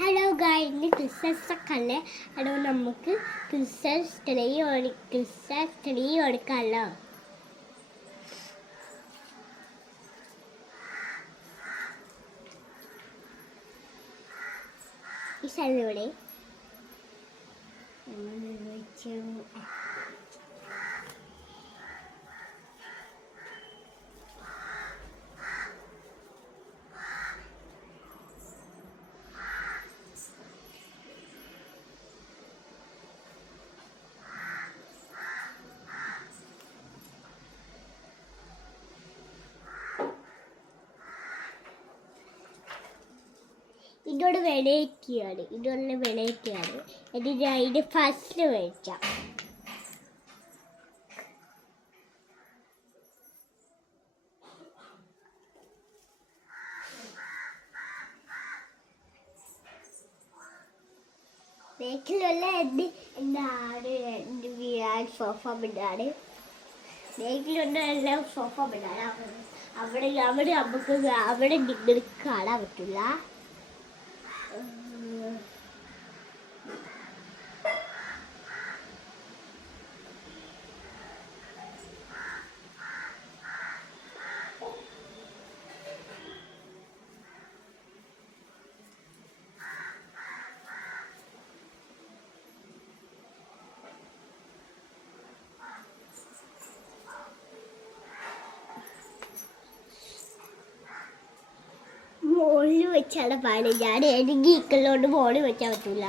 Hello ഗായ്, ഇന്ന് Christmas ഒക്കെ അല്ലേ. അതുകൊണ്ട് നമുക്ക് ക്രിസ്മസ് ട്രീ കൊടുക്കാമല്ലോ. ഈ സ്ഥലം ഇതോട് വെറൈറ്റിയാണ്. എന്നിട്ട് അതിൻ്റെ ഫസ്റ്റ് മേടിക്കാം. ബേക്കിലുള്ള സോഫ ബെഡാണ്. ബേക്കിലുള്ള സോഫ ബെഡാണ്. അവിടെ നമുക്ക് നിങ്ങൾക്ക് കാണാൻ പറ്റില്ല. മോളിൽ വെച്ചാണ് പാട്. ഞാൻ എനിക്ക് ഇക്കലോണ്ട് മോളിൽ വെച്ചാൽ പറ്റില്ല.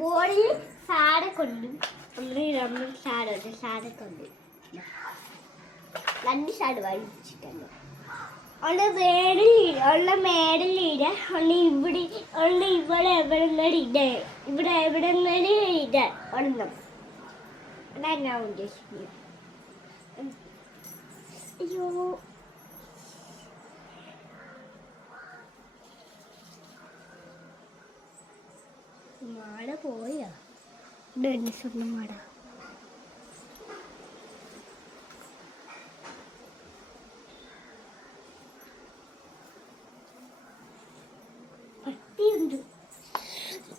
മോളിൽ സാടെ കൊണ്ട് നമ്മൾ സാടെ കൊണ്ട് 2 സാഡ് വാങ്ങിച്ചിട്ടുണ്ട്. ഉള്ള മേടലിട ഇവിടെ എവിടെങ്ങളിൽ ഇട ഒന്നും. അതാണ് ഞാൻ ഉദ്ദേശിക്കുന്നത്. അയ്യോ, മാട പോയാ സ്വന്തം മാട.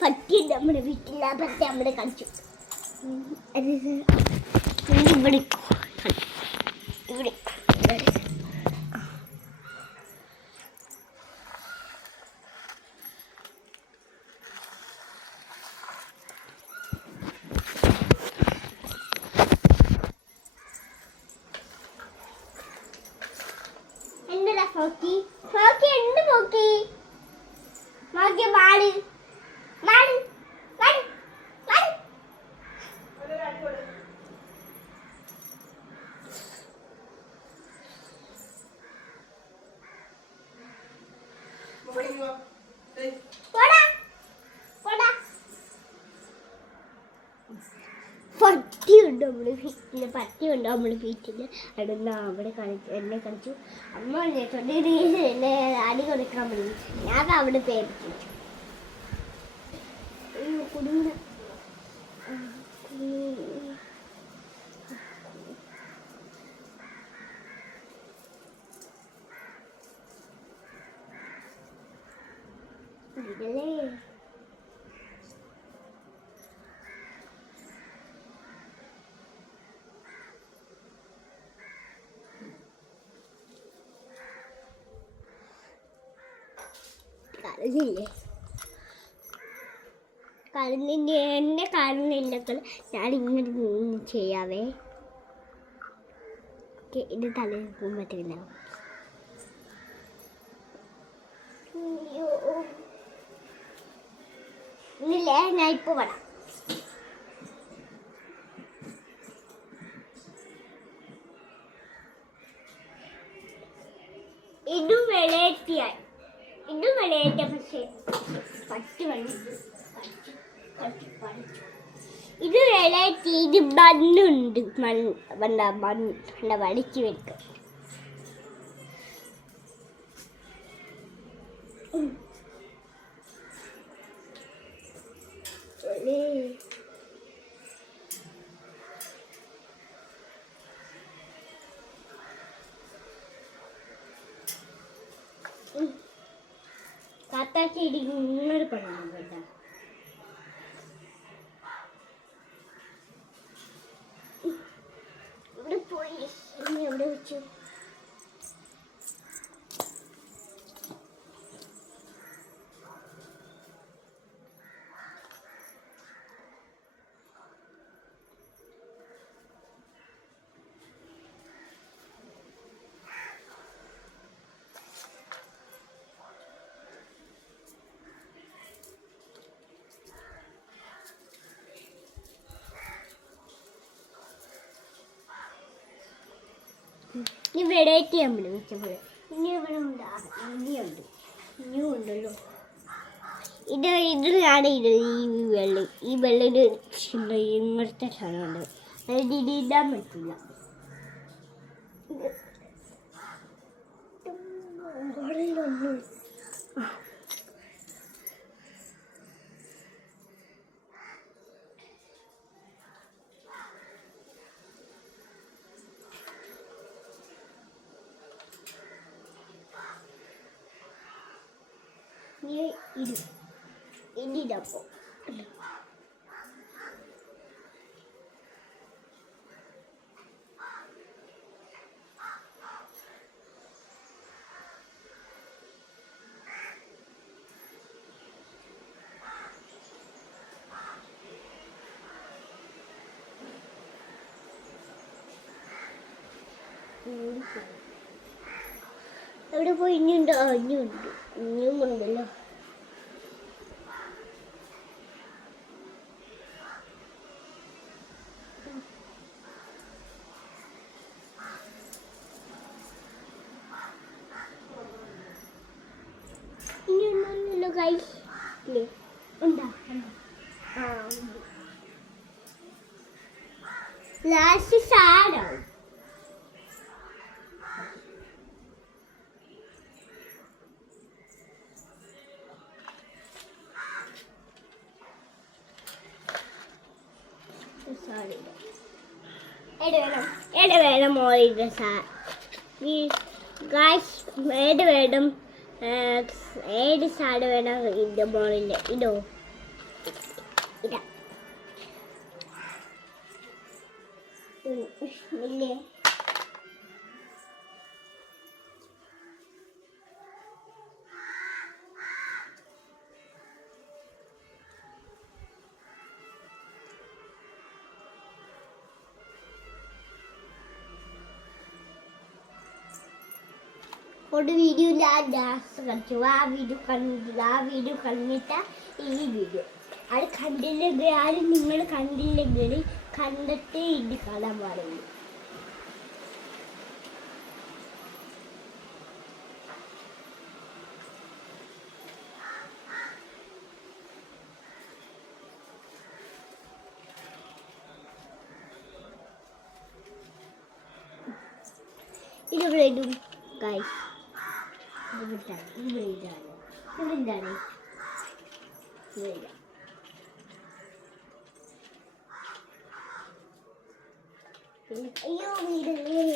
പട്ടി നമ്മുടെ വീട്ടിൽ പറ്റി നമ്മുടെ കളിച്ചു. ഇവിടെ ഇവിടെ എന്നടാ ഫോക്കി എന്ത് ഫോക്കി നോക്കിയ മാള് പട്ടിയുണ്ട് നമ്മുടെ വീട്ടിൽ. അടുന്ന അവിടെ എന്നെ കളിച്ചു. അമ്മ പറഞ്ഞിട്ടുണ്ട് എന്നെ അടി കൊടുക്കാൻ വേണ്ടി. ഞാൻ അവിടെ പേടിച്ചു. കുടുംബ ഇതല്ലേ എന്നെ കാണുന്നില്ലെങ്കിൽ ഞാൻ ഇങ്ങനെ ചെയ്യാവേ. ഇത് തലയിൽ പറ്റില്ല. ഇന്നില്ലേ, ഞാൻ ഇപ്പോൾ വരാം. ഇതും വെളയറ്റിയായി. പക്ഷേ പട്ടി വണ്ടി ഇത് വെളയറ്റി. ഇത് മണ്ണുണ്ട്. മണ്ണ് വടിച്ചു വെക്കും. അല്ലേ കാത്താച്ചി ഇങ്ങനെ പണം കേട്ടാ ഇവിടെ പോയി ഇനി എവിടെ വെച്ചു ഇനി വെറൈറ്റി നമ്മൾ വെച്ചപ്പോൾ ഇനി ഇവിടെ ഉണ്ട് ഇനിയുണ്ട് ഇനിയും ഉണ്ടല്ലോ ഇതിലാണ് ഈ വെള്ളിന് ഇങ്ങനത്തെ സാധനമുണ്ട് അതായത് ഇത് ഇടാൻ പറ്റില്ല ഇടിടപ്പോ എവിടെ പോയി ഇനിയുണ്ട് ഇനിയും ഉണ്ടല്ലോ ഇനിയൊന്നുമില്ലല്ലോ ഗൈസ് ഇല്ലേ ഉണ്ടാ ലാസ്റ്റ് സാഡാവും ഏത് വേണം മോളിൻ്റെ ഗായ്സ് ഏത് വേണം ഏത് സാഡ് വേണം ഇതിൻ്റെ മോളിൻ്റെ ഇതോ ഇതാ ഇല്ലേ ഒരു വീഡിയോ ലാസ്റ്റ് കളിച്ചു ആ വീഡിയോ കണ്ടിട്ട് ഈ വീഡിയോ അത് കണ്ടില്ലെങ്കിൽ ആരും നിങ്ങൾ കണ്ടില്ലെങ്കിൽ കണ്ടിട്ട് ഇത് കാണാൻ പാടുള്ളൂ ഇതിവിടെ ഇടും ഗൈസ് ഇവിടെന്താണ് അയ്യോ വീടല്ലേ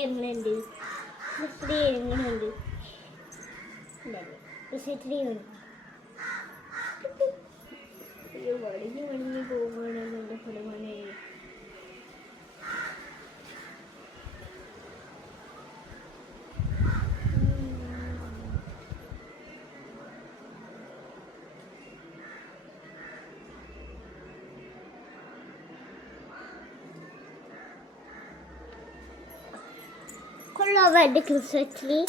എങ്ങനെയുണ്ട് എങ്ങനെയുണ്ട് വടിഞ്ഞ് വടിഞ്ഞ് പോകണമെന്നുണ്ട് ഫലമാണ് Colava Crisetli.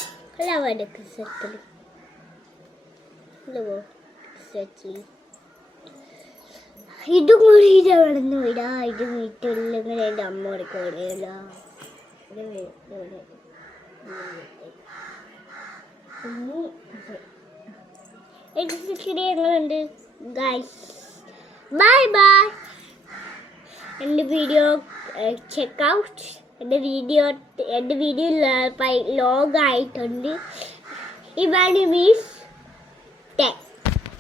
ഇത് കൂടി ഇത് വളർന്നു വിടാ ഇത് വീട്ടില്ലെങ്കിൽ എൻ്റെ അമ്മ കൊടുക്കുകയില്ല എങ്ങനെയുണ്ട് ഗൈസ്? Bye bye. എൻ്റെ വീഡിയോ ചെക്ക് ഔട്ട്. എൻ്റെ വീഡിയോ ലോങ് ആയിട്ടുണ്ട്. ഇവാനി മീൻസ്